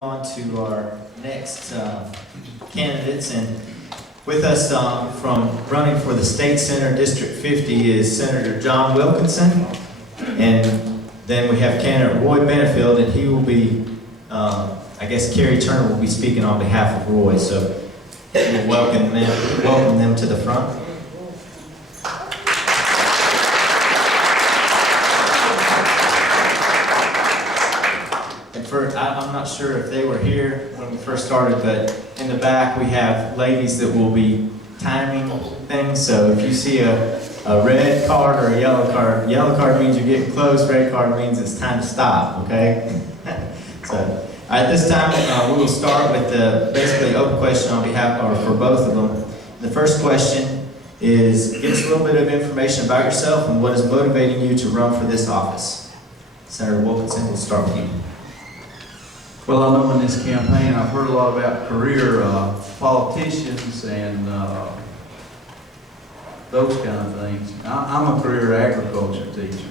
On to our next candidates, and with us from running for the State Senator District 50 is Senator John Wilkinson, and then we have candidate Roy Benifield, and he will be, I guess Carrie Turner will be speaking on behalf of Roy, so we'll welcome them to the front. I'm not sure if they were here when we first started, but in the back we have ladies that will be timing things. So if you see a red card or a yellow card means you're getting close, red card means it's time to stop, okay? So at this time we will start with the basically open question on behalf, or for both of them. The first question is, give us a little bit of information about yourself and what is motivating you to run for this office. Senator Wilkinson, we'll start with you. Well, I know in this campaign I've heard a lot about career politicians and those kind of things. I'm a career agriculture teacher.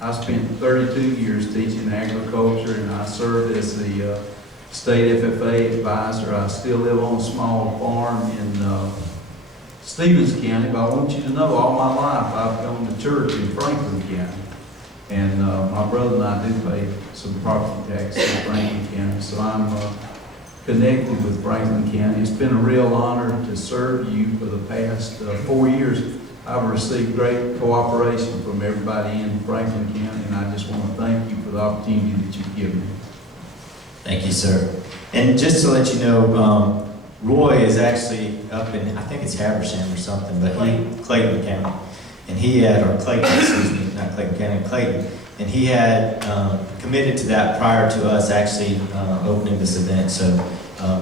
I spent 32 years teaching agriculture, and I served as the state FFA advisor. I still live on a small farm in Stevens County, but I want you to know all my life I've gone to church in Franklin County. And my brother and I do pay some property tax in Franklin County, so I'm connected with Franklin County. It's been a real honor to serve you for the past 4 years. I've received great cooperation from everybody in Franklin County, and I just want to thank you for the opportunity that you've given me. Thank you, sir. And just to let you know, Roy is actually up in, I think it's Habersham or something, but Clayton County. And he had, or Clayton, excuse me, not Clayton County, Clayton. And he had committed to that prior to us actually opening this event. So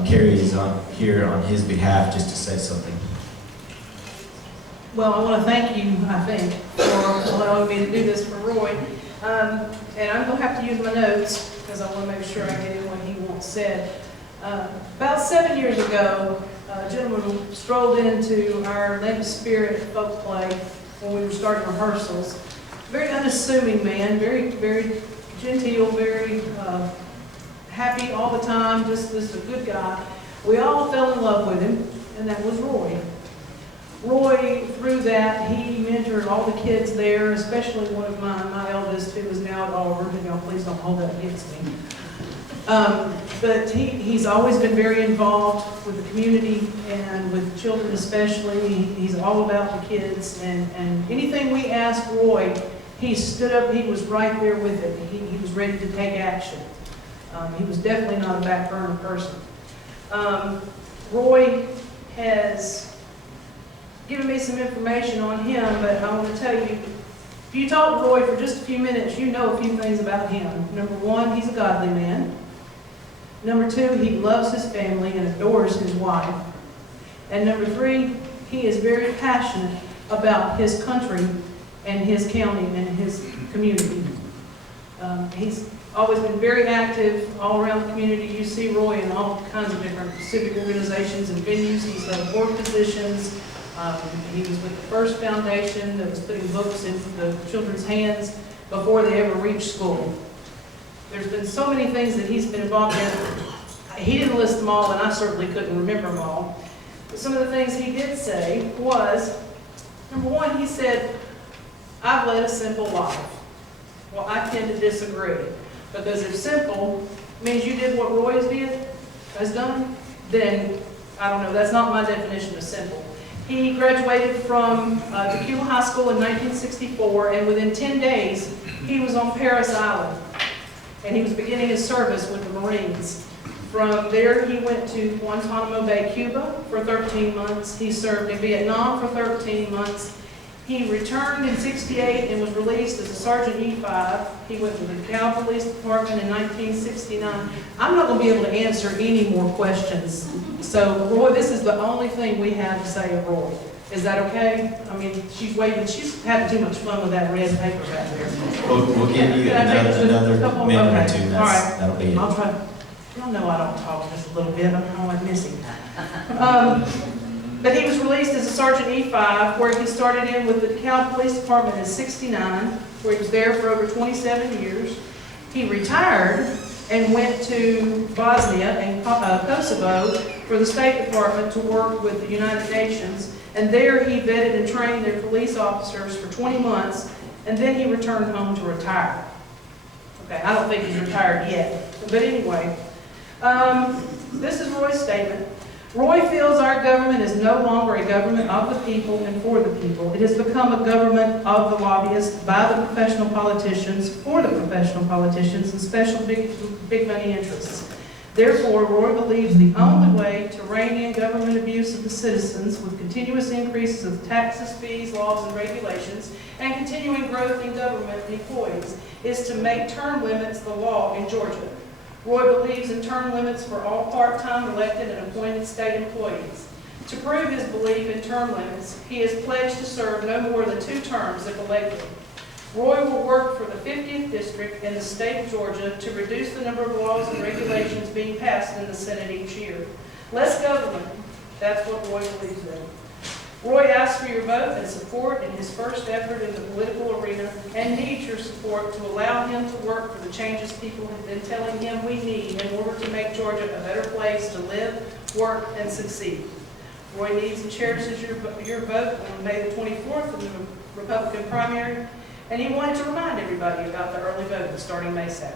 Carrie is here on his behalf just to say something. Well, I want to thank you, I think, for allowing me to do this for Roy. And I'm going to have to use my notes because I want to make sure I get in what he once said. About 7 years ago, a gentleman strolled into our Land of Spirit folk play when we were starting rehearsals. Very unassuming man, very, very genteel, very happy all the time, just a good guy. We all fell in love with him, and that was Roy. Roy, through that, he mentored all the kids there, especially one of my eldest, who is now at Auburn, and y'all please don't hold that against me. But he's always been very involved with the community and with children especially. He's all about the kids, and anything we asked Roy, he stood up, he was right there with it. He was ready to take action. He was definitely not a back burner person. Roy has given me some information on him, but I want to tell you, if you talk to Roy for just a few minutes, you know a few things about him. Number one, he's a godly man. Number two, he loves his family and adores his wife. And number three, he is very passionate about his country and his county and his community. He's always been very active all around the community. You see Roy in all kinds of different civic organizations and venues. He's held board positions. He was with the First Foundation that was putting books into the children's hands before they ever reached school. There's been so many things that he's been involved in. He didn't list them all, and I certainly couldn't remember them all. But some of the things he did say was, number one, he said, I've led a simple life. Well, I tend to disagree. Because if simple means you did what Roy has done, then, I don't know, that's not my definition of simple. He graduated from Tequila High School in 1964, and within 10 days, he was on Paris Island. And he was beginning his service with the Marines. From there, he went to Guantanamo Bay, Cuba for 13 months. He served in Vietnam for 13 months. He returned in '68 and was released as a Sergeant E5. He went to the DeKalb Police Department in 1969. I'm not going to be able to answer any more questions. So, Roy, this is the only thing we have to say of Roy. Is that okay? I mean, she's waving. She's having too much fun with that red paper back there. We'll give you another minute or two. All right. That'll be it. I'll try. Y'all know I don't talk just a little bit. I'm like missing. But he was released as a Sergeant E5, where he started in with the DeKalb Police Department in '69, where he was there for over 27 years. He retired and went to Bosnia and Kosovo for the State Department to work with the United Nations. And there he vetted and trained their police officers for 20 months, and then he returned home to retire. Okay, I don't think he's retired yet, but anyway. This is Roy's statement. Roy feels our government is no longer a government of the people and for the people. It has become a government of the lobbyists, by the professional politicians, for the professional politicians, and special big money interests. Therefore, Roy believes the only way to rein in government abuse of the citizens with continuous increases of taxes, fees, laws, and regulations, and continuing growth in government employees is to make term limits the law in Georgia. Roy believes in term limits for all part-time elected and appointed state employees. To prove his belief in term limits, he has pledged to serve no more than 2 terms if elected. Roy will work for the 50th District in the state of Georgia to reduce the number of laws and regulations being passed in the Senate each year. Less government, that's what Roy believes in. Roy asks for your vote and support in his first effort in the political arena, and needs your support to allow him to work for the changes people have been telling him we need in order to make Georgia a better place to live, work, and succeed. Roy needs and cherishes your vote on May the 24th in the Republican primary, and he wanted to remind everybody about the early voting starting May 2nd.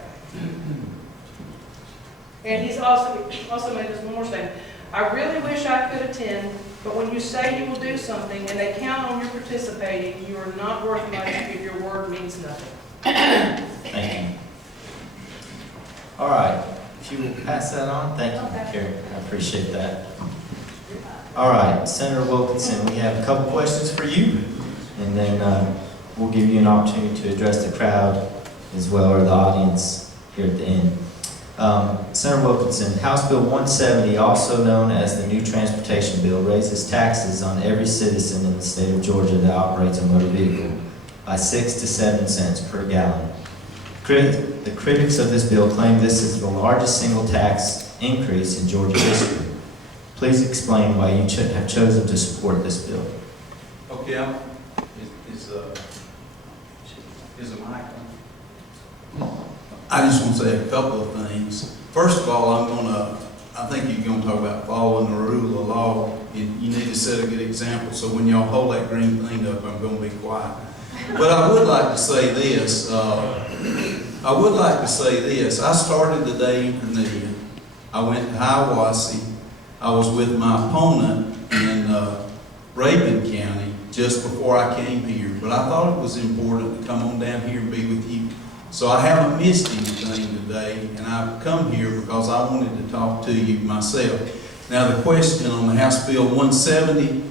And he's also made this one more statement. I really wish I could attend, but when you say you will do something and they count on your participating, you are not worth much if your word means nothing. Thank you. All right, if you will pass that on, thank you, Okay. Carrie. I appreciate that. All right, Senator Wilkinson, we have a couple questions for you, and then we'll give you an opportunity to address the crowd as well, or the audience here at the end. Senator Wilkinson, House Bill 170, also known as the New Transportation Bill, raises taxes on every citizen in the state of Georgia that operates a motor vehicle by 6 to 7 cents per gallon. The critics of this bill claim this is the largest single tax increase in Georgia history. Please explain why you have chosen to support this bill. Okay, is a mic on? I just want to say a couple of things. First of all, I think you're going to talk about following the rule of law. You need to set a good example, so when y'all hold that green thing up, I'm going to be quiet. But I would like to say this. I started the day in Cornelia. I went to Hiawassee. I was with my opponent in Rabun County just before I came here. But I thought it was important to come on down here and be with you. So I haven't missed anything today, and I've come here because I wanted to talk to you myself. Now the question on the House Bill 170,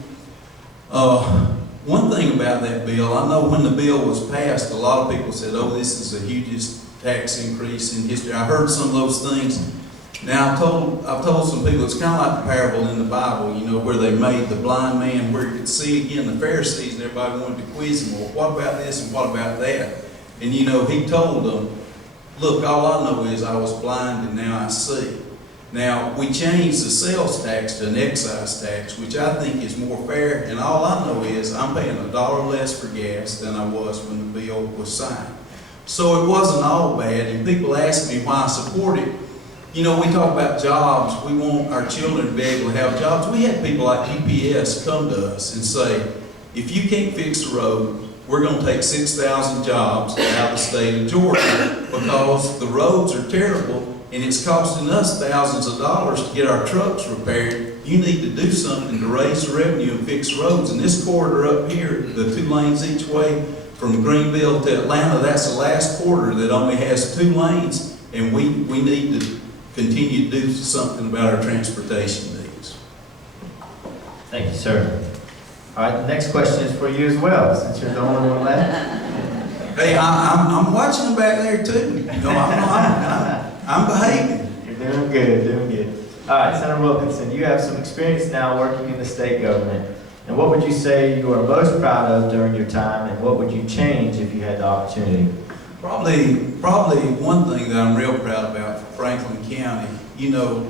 one thing about that bill, I know when the bill was passed, a lot of people said, oh, this is the hugest tax increase in history. I heard some of those things. Now I've told some people, it's kind of like the parable in the Bible, you know, where they made the blind man where he could see again the Pharisees, and everybody wanted to quiz him, well, what about this and what about that? And you know, he told them, look, all I know is I was blind and now I see. Now, we changed the sales tax to an excise tax, which I think is more fair, and all I know is I'm paying $1 less for gas than I was when the bill was signed. So it wasn't all bad, and people ask me why I support it. You know, we talk about jobs. We want our children to be able to have jobs. We had people like UPS come to us and say, if you can't fix the road, we're going to take 6,000 jobs out of the state of Georgia because the roads are terrible and it's costing us thousands of dollars to get our trucks repaired. You need to do something to raise the revenue and fix roads. And this corridor up here, the 2 lanes each way from Greenville to Atlanta, that's the last corridor that only has 2 lanes, and we need to continue to do something about our transportation needs. Thank you, sir. All right, the next question is for you as well, since you're the only one left. Hey, I'm watching them back there too. No, I'm behaving. You're doing good, doing good. All right, Senator Wilkinson, you have some experience now working in the state government. And what would you say you are most proud of during your time, and what would you change if you had the opportunity? Probably one thing that I'm real proud about for Franklin County, you know,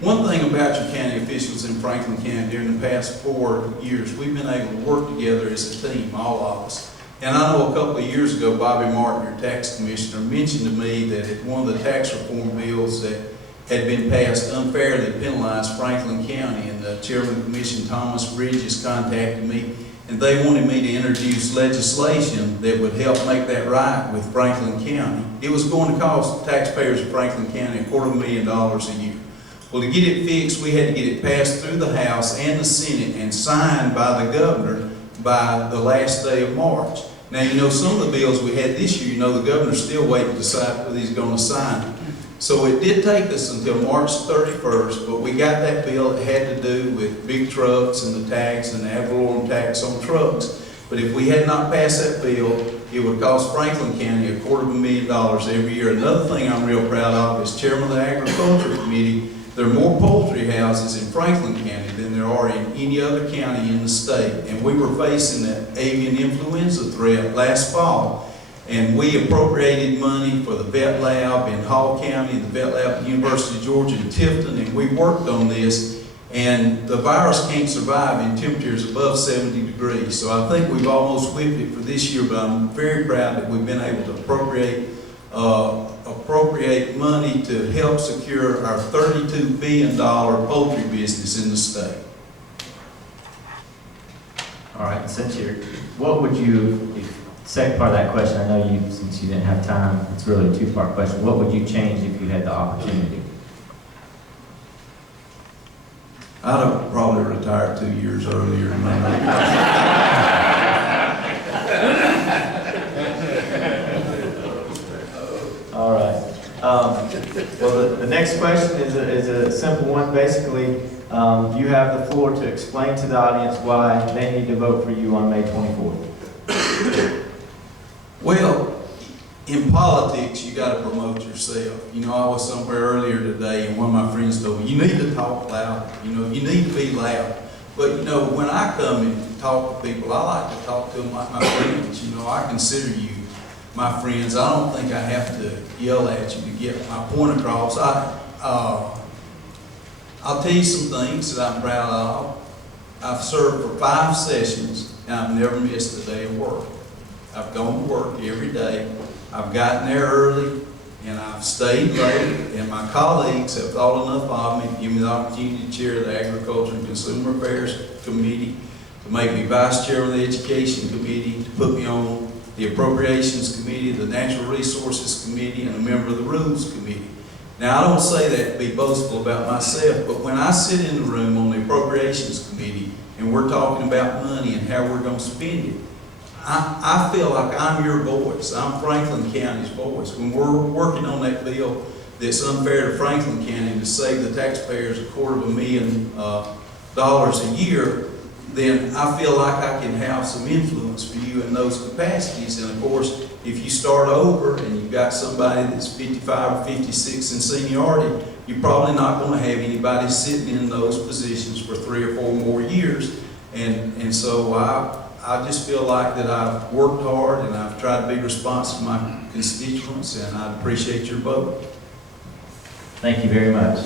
one thing about your county officials in Franklin County during the past 4 years, we've been able to work together as a team, all of us. And I know a couple of years ago, Bobby Martin, your tax commissioner, mentioned to me that one of the tax reform bills that had been passed unfairly penalized Franklin County, and the chairman of the commission, Thomas Bridges, contacted me, and they wanted me to introduce legislation that would help make that right with Franklin County. It was going to cost taxpayers of Franklin County $250,000 a year. Well, to get it fixed, we had to get it passed through the House and the Senate and signed by the governor by the last day of March. Now, you know, some of the bills we had this year, you know, the governor's still waiting to decide whether he's going to sign it. So it did take us until March 31st, but we got that bill that had to do with big trucks and the tax and the ad valorem tax on trucks. But if we had not passed that bill, it would cost Franklin County $250,000 every year. Another thing I'm real proud of is chairman of the Agriculture Committee. There are more poultry houses in Franklin County than there are in any other county in the state. And we were facing that avian influenza threat last fall. And we appropriated money for the vet lab in Hall County, the vet lab at the University of Georgia in Tifton, and we worked on this. And the virus can't survive in temperatures above 70 degrees. So I think we've almost whipped it for this year, but I'm very proud that we've been able to appropriate money to help secure our $32 billion poultry business in the state. All right, what would you, second part of that question, I know since you didn't have time, it's really a two-part question. What would you change if you had the opportunity? I'd have probably retired 2 years earlier. All right. Well, the next question is a simple one. Basically, you have the floor to explain to the audience why they need to vote for you on May 24th. Well, in politics, you got to promote yourself. You know, I was somewhere earlier today, and one of my friends told me, you need to talk loud. You know, you need to be loud. But, you know, when I come and talk to people, I like to talk to them like my friends. You know, I consider you my friends. I don't think I have to yell at you to get my point across. I'll tell you some things that I'm proud of. I've served for 5 sessions, and I've never missed a day of work. I've gone to work every day. I've gotten there early, and I've stayed late, and my colleagues have thought enough of me to give me the opportunity to chair the Agriculture and Consumer Affairs Committee, to make me vice chair of the Education Committee, to put me on the Appropriations Committee, the Natural Resources Committee, and a member of the Rules Committee. Now, I don't say that to be boastful about myself, but when I sit in the room on the Appropriations Committee and we're talking about money and how we're going to spend it, I feel like I'm your voice. I'm Franklin County's voice. When we're working on that bill that's unfair to Franklin County to save the taxpayers $250,000 a year, then I feel like I can have some influence for you in those capacities. And of course, if you start over and you've got somebody that's 55 or 56 in seniority, you're probably not going to have anybody sitting in those positions for 3 or 4 more years. And so I just feel like that I've worked hard and I've tried to be responsive to my constituents, and I appreciate your vote. Thank you very much.